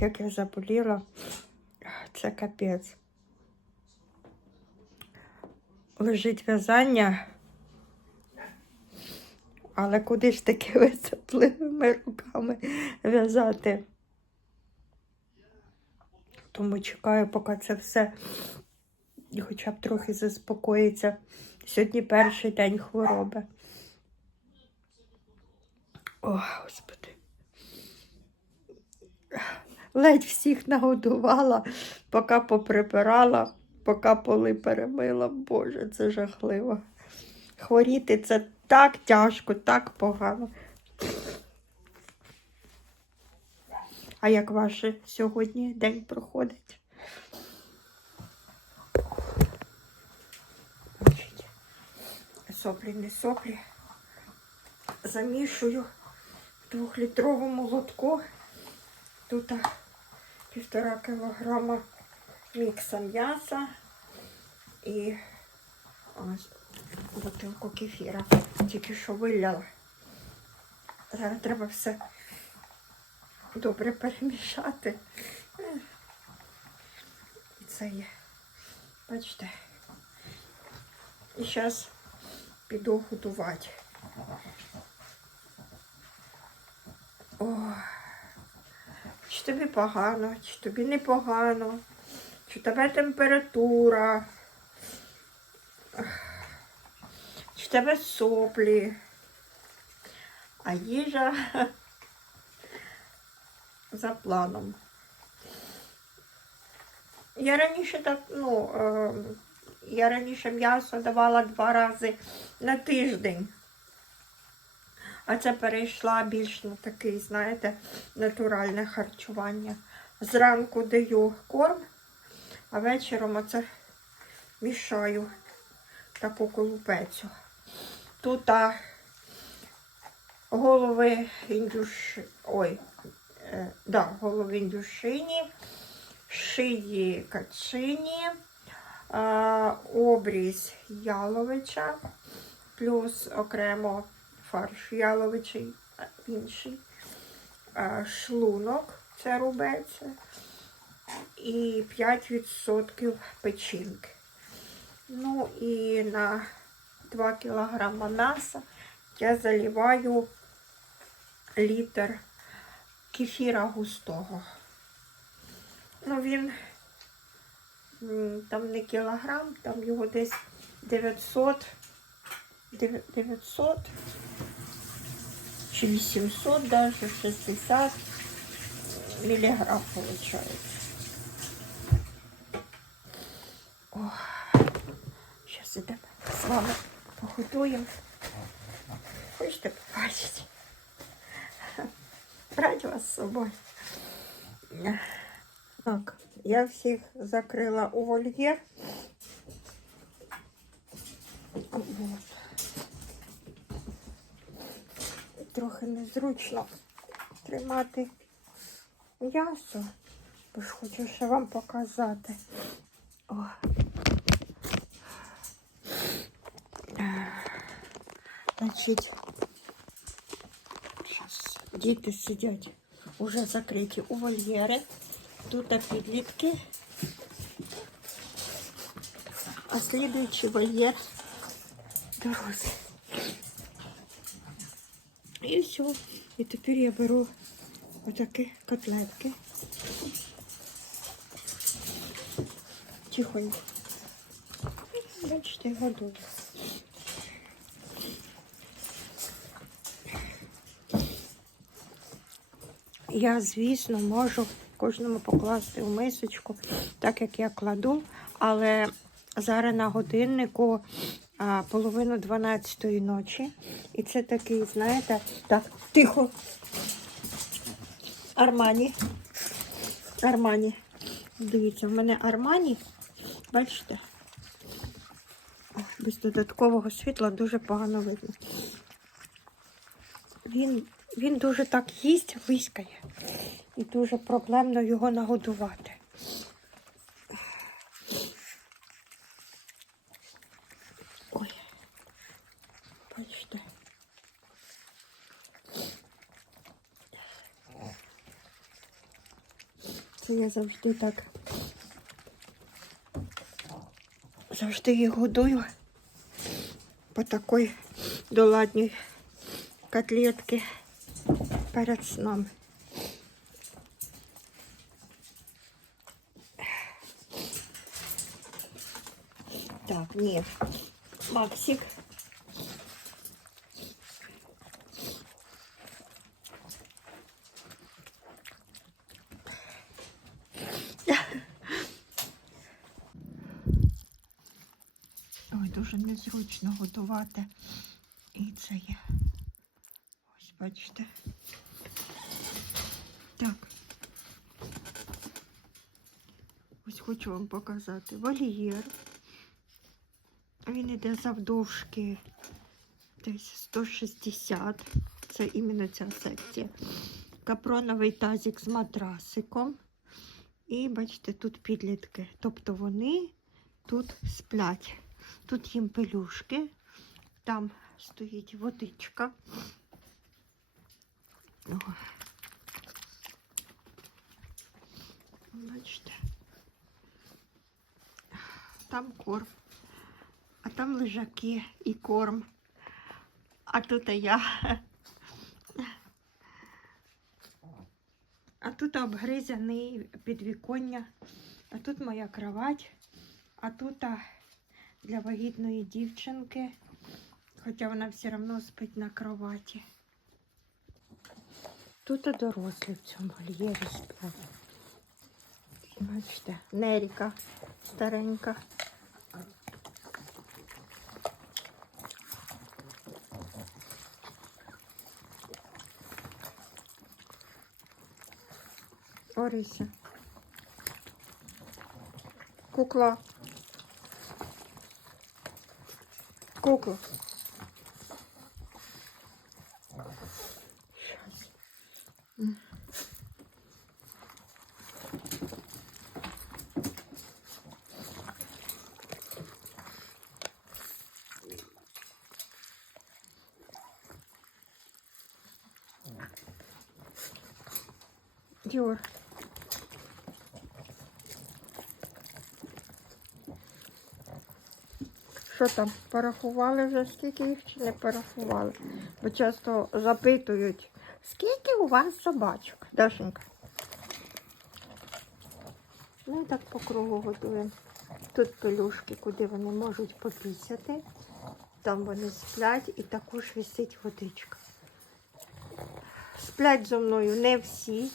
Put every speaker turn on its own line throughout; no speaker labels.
як я заболіла, це капець. Лежить в'язання, але куди ж такими сапливими руками в'язати? Тому чекаю, поки це все хоча б трохи заспокоїться. Сьогодні перший день хвороби. О, Господи. Ледь всіх нагодувала, поки поприбирала, поки поли перемила. Боже, це жахливо. Хворіти це так тяжко, так погано. А як ваш сьогодні день проходить? Соплі не соплі. Замішую в двохлітровому лотку. Тут півтора кілограма мікса м'яса і ось бутилку кефіра. Тільки що виляла. Зараз треба все добре перемішати. І це є. Бачите. І зараз піду готувати. О, чи тобі погано, чи тобі не погано, чи тебе температура, чи тебе соплі, а їжа за планом. Я раніше так, ну, е, я раніше м'ясо давала два рази на тиждень. А це перейшла більш на такий, знаєте, натуральне харчування. Зранку даю корм, а вечором оце мішаю таку колупецю. Тут а, голови індюш... Ой, е, да, голови індюшині, шиї качині, а, обріз яловича, плюс окремо фарш яловичий, інший, шлунок, це рубець, і 5% печінки. Ну і на 2 кг м'яса я заливаю літр кефіра густого. Ну, він там не кілограм, там його десь 900, 900 чи 800 даже, 60 миллиграмм получается. О, сейчас идем с вами поготуємо. Хочете побачити? Брати вас з собою. Так, я всіх закрила у вольєр. Незручно тримати м'ясо, бо ж хочу ще вам показати. О. Значить, зараз діти сидять уже закриті у вольєри. Тут підлітки. А слідуючий вольєр дорослі. Все. І тепер я беру отакі котлетки. Тихонько. Бачите, годую. Я, звісно, можу кожному покласти в мисочку, так як я кладу, але зараз на годиннику а, половина 12 ночі. І це такий, знаєте, так, тихо. Армані. Армані. Дивіться, в мене Армані. Бачите? Без додаткового світла дуже погано видно. Він, він дуже так їсть, вискає. І дуже проблемно його нагодувати. Це я завжди так. Завжди їх годую по такій доладній котлетки перед сном. Так, ні. Максик. Дуже незручно годувати. І це є. Ось, бачите. Так. Ось хочу вам показати. Вольєр. Він іде завдовжки десь 160. Це іменно ця секція. Капроновий тазик з матрасиком. І бачите, тут підлітки. Тобто вони тут сплять. Тут їм пелюшки, там стоїть водичка. О. Бачите. Там корм, а там лежаки і корм. А тут я. А тут обгризаний підвіконня, а тут моя кровать, а тут для вагітної дівчинки, хоча вона все одно спить на кроваті. Тут і дорослі в цьому вольєрі сплять. Бачите, Неріка старенька. Орися. Кукла. Кукла. Щас. Що там, порахували вже, скільки їх чи не порахували? Бо часто запитують, скільки у вас собачок, Дашенька? Ну і так по кругу готуємо. Тут пелюшки, куди вони можуть попісяти. Там вони сплять і також висить водичка. Сплять зо мною не всі,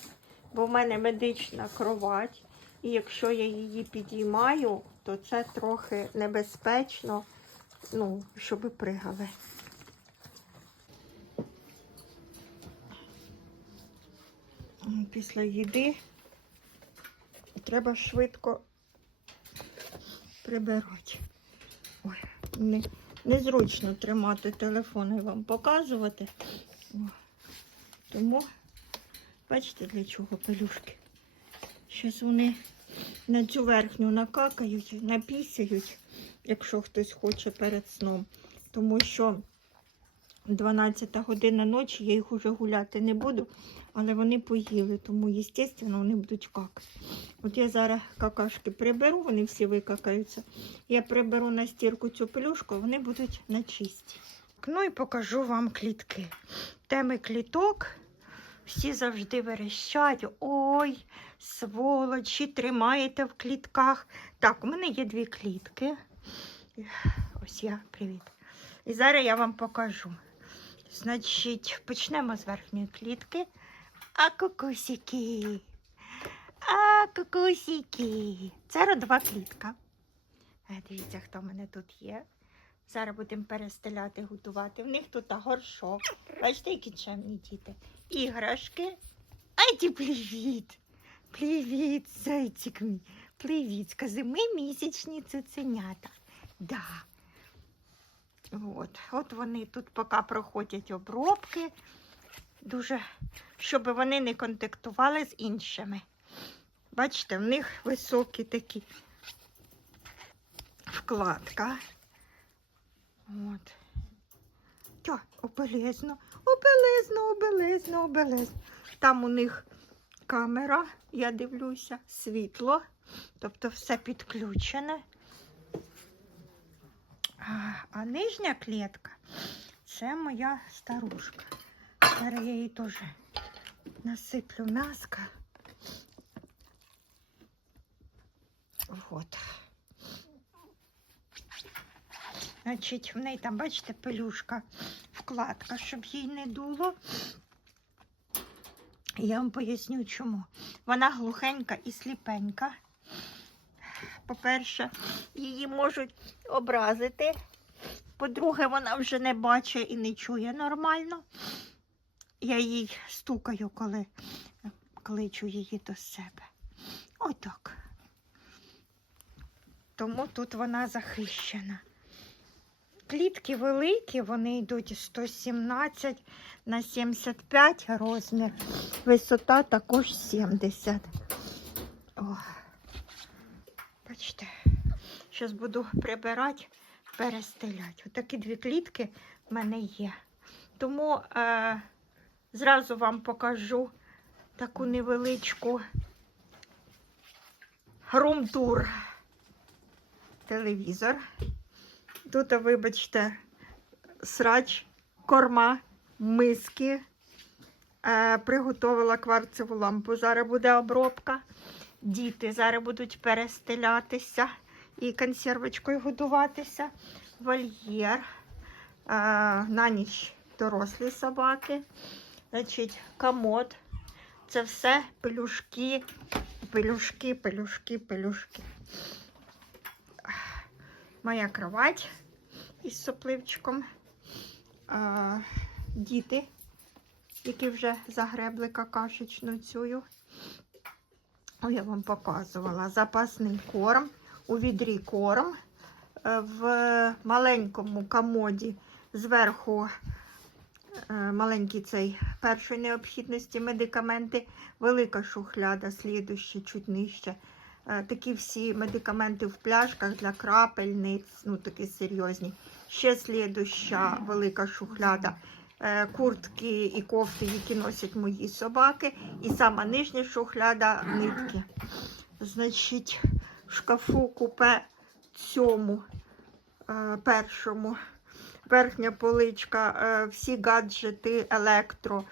бо в мене медична кровать. І якщо я її підіймаю, то це трохи небезпечно, ну, щоб пригали. Після їди треба швидко прибирати. Ой, не, незручно тримати телефон і вам показувати. О, тому бачите, для чого пелюшки. Щас вони на цю верхню накакають, напісяють, якщо хтось хоче перед сном. Тому що 12 година ночі, я їх уже гуляти не буду, але вони поїли, тому, звісно, вони будуть какати. От я зараз какашки приберу, вони всі викакаються. Я приберу на стірку цю пелюшку, вони будуть на чисті. Ну і покажу вам клітки. Теми кліток всі завжди верещать. Ой, сволочі, тримаєте в клітках. Так, у мене є дві клітки. Ось я, привіт. І зараз я вам покажу. Значить, почнемо з верхньої клітки. А кукусики. А кукусики. Це родова клітка. Е, Дивіться, хто в мене тут є. Зараз будемо перестеляти, готувати. В них тут горшок. Бачите, які чемні діти. Іграшки. Ай, ті привіт! Привіт, зайчик мій. Привіт. Скажи, ми місячні цуценята. Да. От, от вони тут поки проходять обробки, дуже, щоб вони не контактували з іншими. Бачите, в них високі такі вкладка. От. Тьо, обелезно, обелезно, обелезно, обелезно. Там у них камера, я дивлюся, світло, тобто все підключене. А, нижня клітка це моя старушка. Зараз я їй теж насиплю м'яска. Вот. Значить, в неї там, бачите, пелюшка, вкладка, щоб їй не дуло. Я вам поясню чому. Вона глухенька і сліпенька. По-перше, її можуть образити. По-друге, вона вже не бачить і не чує нормально. Я їй стукаю, коли кличу її до себе. Отак. Тому тут вона захищена. Клітки великі, вони йдуть 117 на 75 розмір. Висота також 70. О, бачите, зараз буду прибирати, перестеляти. Отакі дві клітки в мене є. Тому е, зразу вам покажу таку невеличку румтур. Телевізор. Тут, вибачте, срач, корма, миски. Е, приготувала кварцеву лампу. Зараз буде обробка. Діти зараз будуть перестелятися і консервочкою годуватися. Вольєр. Е, на ніч дорослі собаки. Значить, комод. Це все пелюшки, пелюшки, пелюшки, пелюшки. Моя кровать із сопливчиком. А, діти, які вже загребли какашечну цю. Я вам показувала. Запасний корм, у відрі корм. Е, В маленькому комоді зверху е, маленький цей першої необхідності медикаменти, велика шухляда, слідуще, чуть нижче. Е, Такі всі медикаменти в пляшках для крапельниць, ну такі серйозні. Ще слідуща велика шухляда. е, Куртки і кофти, які носять мої собаки. І сама нижня шухляда нитки. Значить, в шкафу купе цьому е, першому. Верхня поличка, всі гаджети електро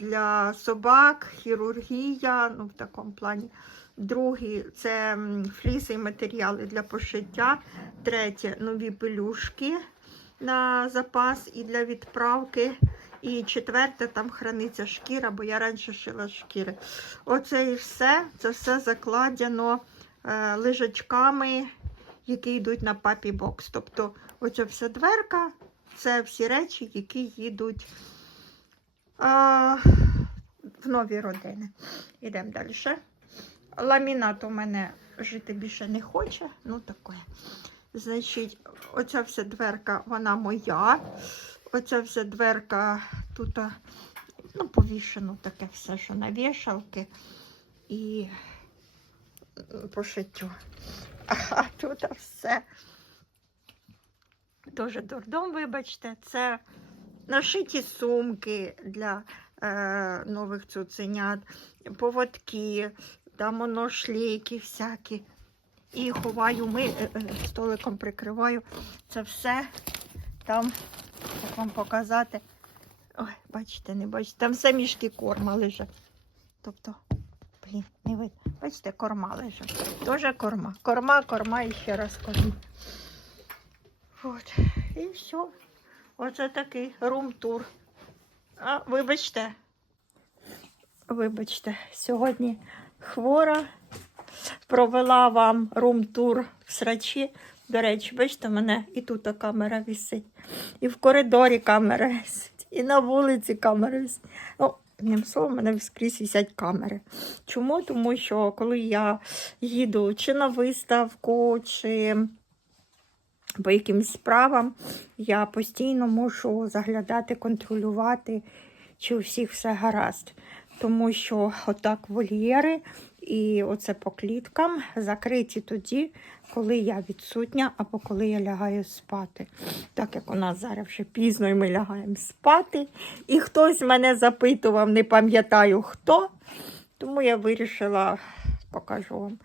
для собак, хірургія, ну в такому плані. Другий це фліси і матеріали для пошиття. Третє нові пелюшки на запас і для відправки. І четверте, там храниться шкіра, бо я раніше шила шкіри. Оце і все. Це все закладено е, лежачками, які йдуть на папі бокс. Тобто, оця вся дверка, це всі речі, які їдуть е, в нові родини. Ідемо далі. Ламінат у мене жити більше не хоче. Ну, таке. Значить, оця вся дверка, вона моя. Оця вся дверка тут ну, повішено таке все, що на вішалки і м, по шиттю. А тут все. Дуже дурдом, вибачте, це нашиті сумки для е, нових цуценят, поводки, там воно шлейки всякі. І ховаю ми е, е, столиком прикриваю. Це все там, як вам показати. Ой, бачите, не бачите, там все мішки корма лежать. Тобто, блін, не видно. Бачите, корма лежать. Тоже корма. Корма, корма і ще раз корма. От, і все. Оце такий рум-тур. А, вибачте. Вибачте, сьогодні хвора. Провела вам рум-тур в срачі. До речі, бачите, в мене і тут камера висить, і в коридорі камера висить, і на вулиці камера висить. Ну, одним словом, в мене скрізь висять камери. Чому? Тому що коли я їду чи на виставку, чи по якимсь справам, я постійно мушу заглядати, контролювати, чи у всіх все гаразд. Тому що отак вольєри і оце по кліткам закриті тоді, коли я відсутня або коли я лягаю спати. Так як у нас зараз вже пізно і ми лягаємо спати. І хтось мене запитував, не пам'ятаю хто. Тому я вирішила, покажу вам.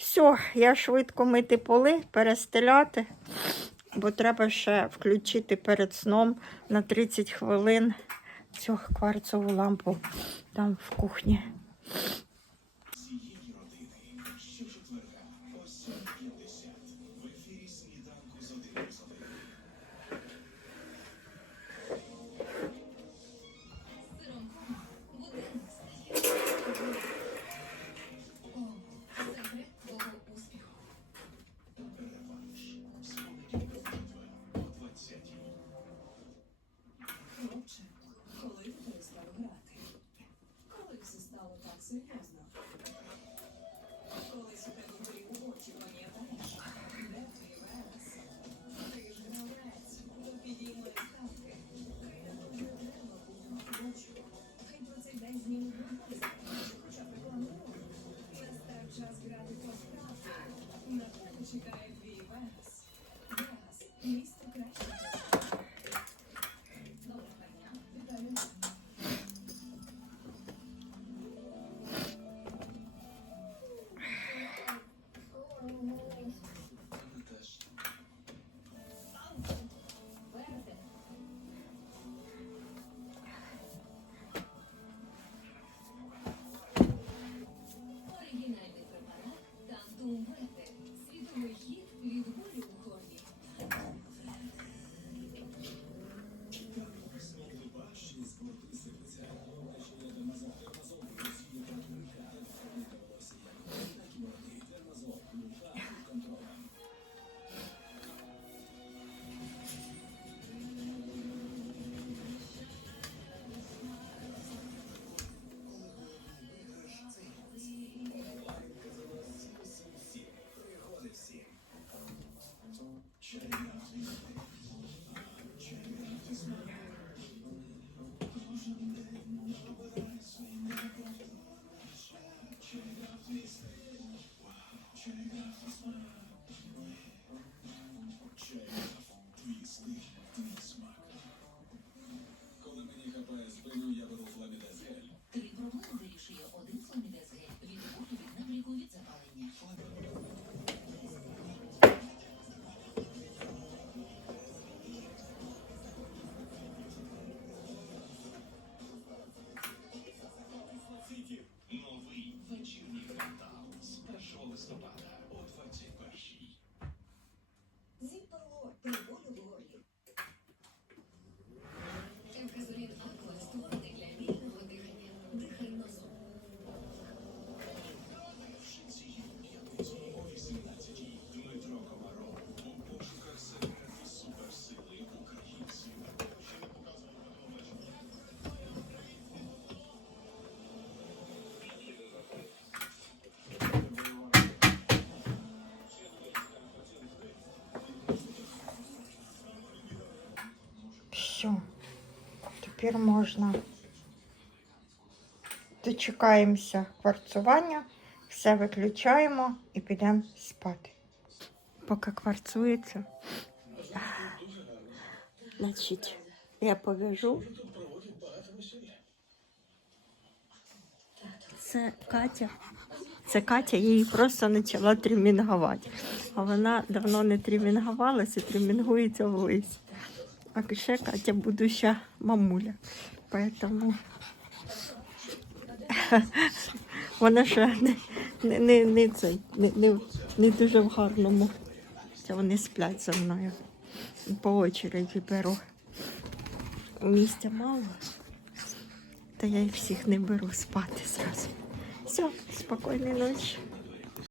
Все, я швидко мити поли, перестеляти, бо треба ще включити перед сном на 30 хвилин цю кварцову лампу там в кухні.
Хлопче, коли ти перестав грати? Коли все стало так серйозно?
Shame. Тепер можна. Дочекаємося кварцування, все виключаємо і підемо спати. Поки кварцується. Значить, я пов'яжу. Це Катя. Це Катя, її просто почала тримінгувати. А вона давно не тримінгувалася, тримінгується ввись. А ще Катя будуща мамуля. Поэтому вона ще не, не, не, не, цей, не, не, не дуже в гарному. Це вони сплять зі мною. По очереді беру. Місця мало. Та я їх всіх не беру спати зразу. Все, спокійної ночі.